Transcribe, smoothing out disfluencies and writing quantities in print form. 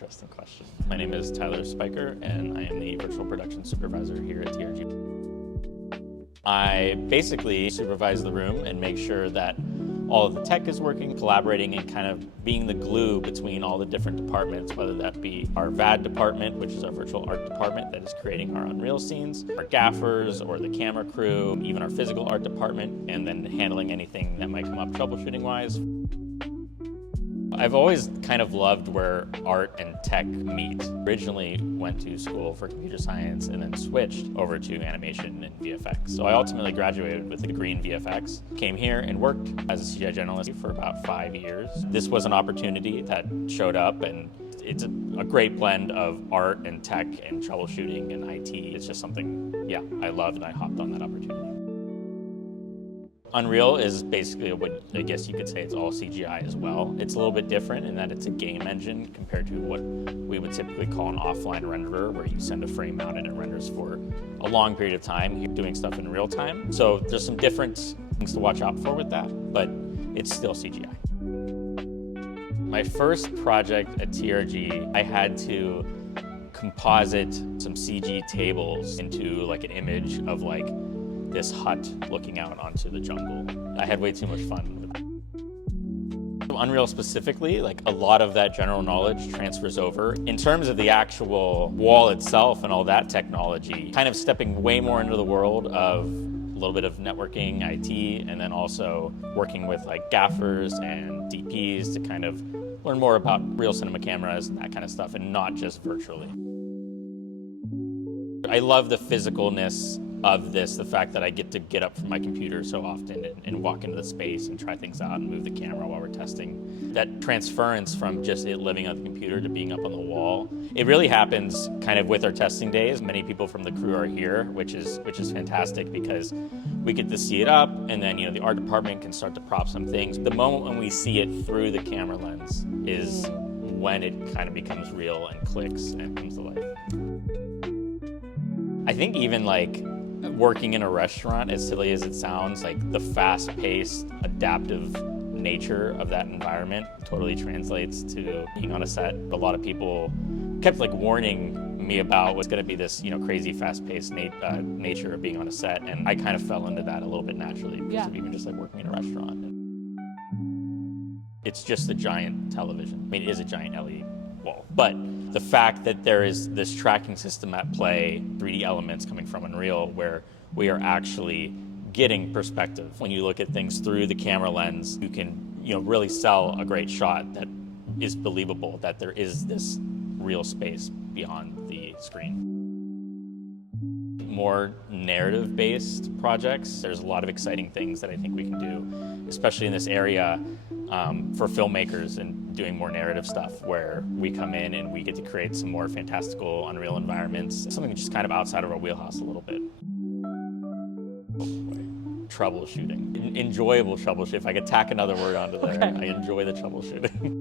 interesting question. My name is Tyler Spiker, and I am the Virtual Production Supervisor here at TRG. I basically supervise the room and make sure that all of the tech is working, collaborating, and kind of being the glue between all the different departments, whether that be our VAD department, which is our virtual art department that is creating our Unreal scenes, our gaffers or the camera crew, even our physical art department, and then handling anything that might come up troubleshooting-wise. I've always kind of loved where art and tech meet. Originally went to school for computer science and then switched over to animation and VFX. So I ultimately graduated with a degree in VFX, came here and worked as a CGI generalist for about 5 years. This was an opportunity that showed up, and it's a great blend of art and tech and troubleshooting and IT. It's just something, yeah, I loved, and I hopped on that opportunity. Unreal is basically what I guess you could say it's all CGI as well. It's a little bit different in that it's a game engine compared to what we would typically call an offline renderer, where you send a frame out and it renders for a long period of time. You're doing stuff in real time. So there's some different things to watch out for with that, but it's still CGI. My first project at TRG, I had to composite some CG tables into like an image of like this hut looking out onto the jungle. I had way too much fun with it. Unreal specifically, like a lot of that general knowledge transfers over. In terms of the actual wall itself and all that technology, kind of stepping way more into the world of a little bit of networking, IT, and then also working with like gaffers and DPs to kind of learn more about real cinema cameras and that kind of stuff, and not just virtually. I love the physicalness of this, the fact that I get up from my computer so often and walk into the space and try things out and move the camera while we're testing. That transference from just it living on the computer to being up on the wall, it really happens kind of with our testing days. Many people from the crew are here, which is fantastic, because we get to see it up, and then the art department can start to prop some things. The moment when we see it through the camera lens is when it kind of becomes real and clicks and comes to life. I think even like working in a restaurant, as silly as it sounds, like the fast-paced, adaptive nature of that environment totally translates to being on a set. A lot of people kept like warning me about what's going to be this, crazy fast-paced nature of being on a set, and I kind of fell into that a little bit naturally because of even just like working in a restaurant. It's just a giant television. I mean, it is a giant LED wall, but the fact that there is this tracking system at play, 3D elements coming from Unreal, where we are actually getting perspective. When you look at things through the camera lens, you can really sell a great shot that is believable, that there is this real space beyond the screen. More narrative-based projects, there's a lot of exciting things that I think we can do, especially in this area for filmmakers and doing more narrative stuff, where we come in and we get to create some more fantastical Unreal environments, something just kind of outside of our wheelhouse a little bit. Troubleshooting. Enjoyable troubleshooting. If I could tack another word onto there, okay. I enjoy the troubleshooting.